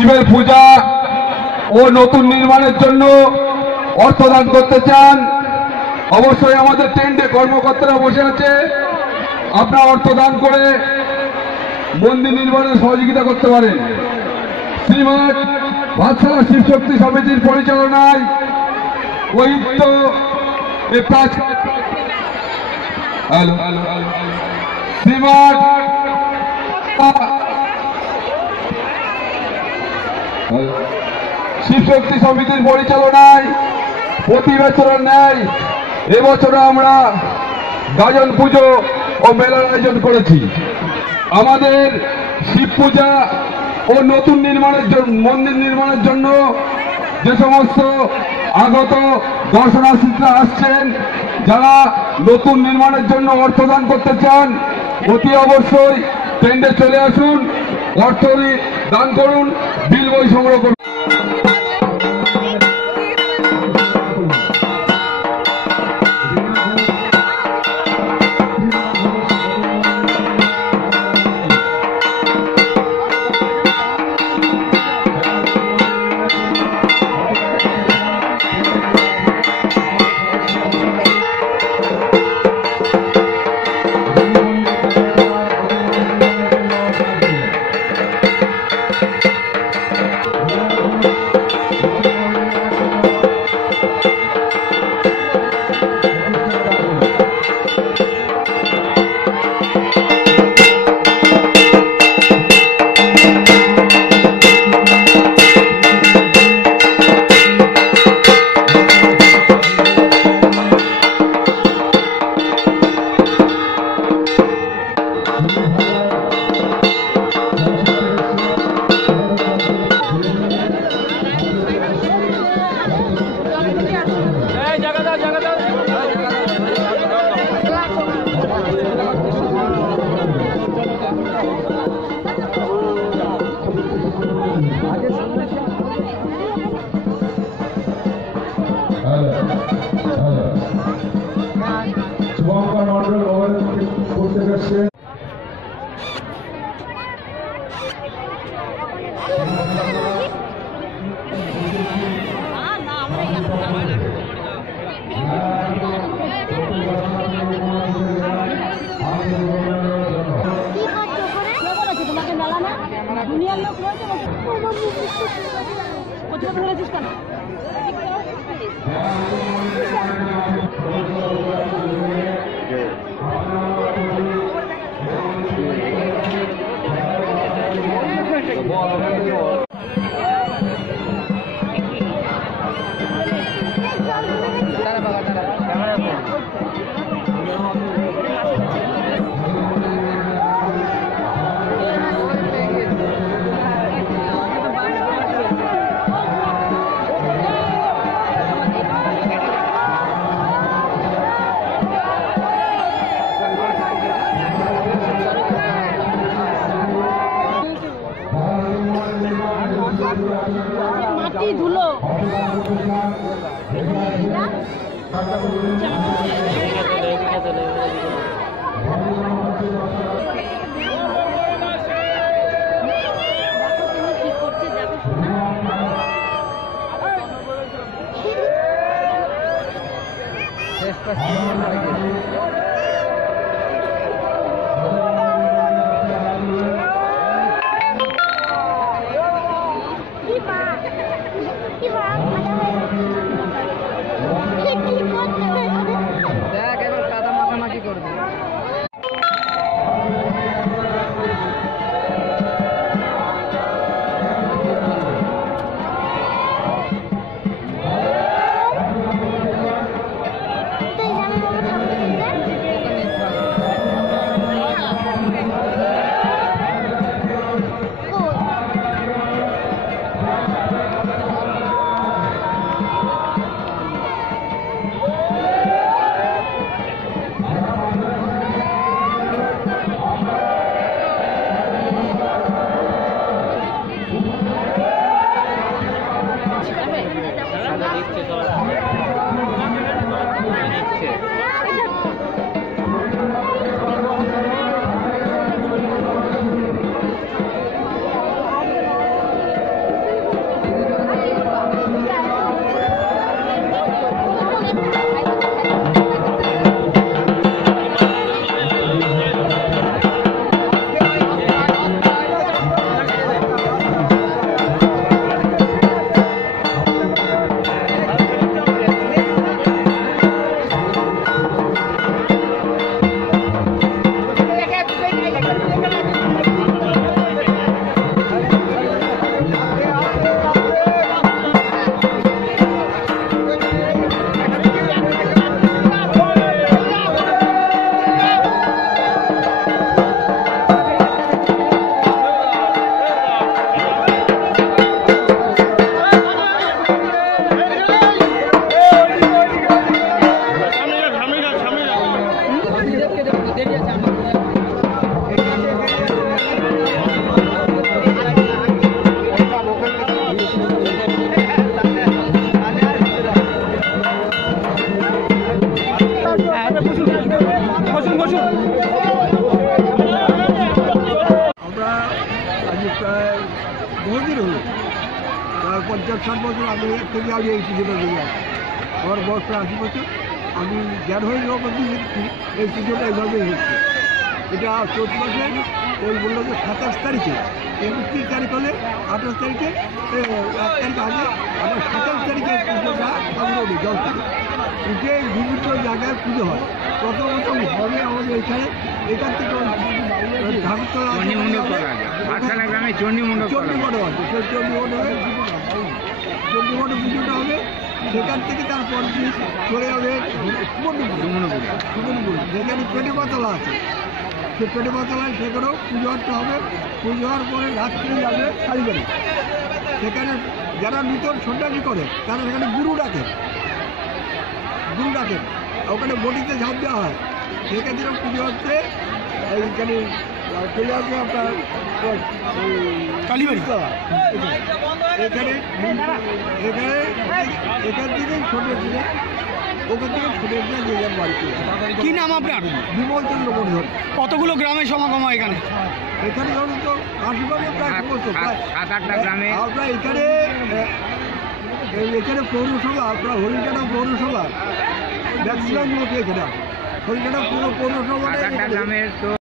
শিবের পূজা ও নতুন নির্মাণের জন্য অর্থদান করতে চান। অবশ্যই আমাদের টেন্টে কর্মকর্তারা বসে আছে। আপনারা অর্থদান করে মন্দির নির্মাণে সহযোগিতা করতে পারেন। শ্রীমৎ ভাতশালা শিবশক্তি সমিতির পরিচালনায় ঐক্য এ শিবশক্তি সমিতির পরিচালনায় প্রতি বছরের ন্যায় এবছর আমরা গাজন পুজো ও মেলার আয়োজন করেছি। আমাদের শিব পূজা ও নতুন নির্মাণের জন্য মন্দির নির্মাণের জন্য যে সমস্ত আগত দর্শনার্থীরা আসছেন, যারা নতুন নির্মাণের জন্য অর্থদান করতে চান, অতি অবশ্যই টেন্ডে চলে আসুন। অর্থ দান করুন বিল বই সংগ্রহ করুন। Francisco. দেখো তুমি なんですけど。বহুদিন হলো প্রায় পঞ্চাশ ষাট বছর আগে থেকে আমি এই পুজোটা দিয়ে। আসছি আমার বয়স প্রায় আশি বছর। আমি জ্ঞান হয়ে যাওয়া পর্যন্ত এই পুজোটা এইভাবেই হচ্ছে এটা চোদ্দ মাসে, ওই বলল যে সাতাশ তারিখে, একত্রিশ তারিখ হলে আঠাশ তারিখে এক তারিখ আগে আবার সাতাশ তারিখে পুজোটা হবে জল থেকে উঠে বিভিন্ন জায়গায় পুজো হয়। প্রথমত হবে আমাদের এখানে, এখান থেকে আছে, গ্রামে চণ্ডীমণ্ডপ করা। চণ্ডীমণ্ডপ আছে সেই চণ্ডীমণ্ডপে চণ্ডীমণ্ডপ হবে সেখান থেকে তারপর চলে যাবে যেখানে পেটে পাতলা আছে সে পেটে পাতলায় সেখানেও পুজো হতে হবে পুজো হওয়ার পরে রাত্রি যাবে কালীবাড়ি সেখানে যারা নূতন সন্ন্যাসী করে তারা সেখানে গুরু ডাকে গুরু ডাকে ওখানে বটিতে ঝাঁপ দেওয়া হয় সেখান পুজো হচ্ছে এইখানে চলে আসবে আপনার কালীবাড়ি? এখানে এখানে এখান থেকে ছোটো ছেলে ওখান থেকে ছোটো ছেলে যে যার বাড়িতে কি নাম আপনার? বিমল চন্দ্র মনোহর কতগুলো গ্রামের সমাগম হয় এখানে? এখানে ধরুন তো আশীর্বাদে প্রায় সমস্ত সাত- সাত আটটা গ্রামে। আপনার এখানে এখানে পৌরসভা আপনার হরিকাটা পৌরসভা ম্যাক্সিমাম লোক এখানে। হরিকাটা পুরো পৌরসভা গ্রামের তো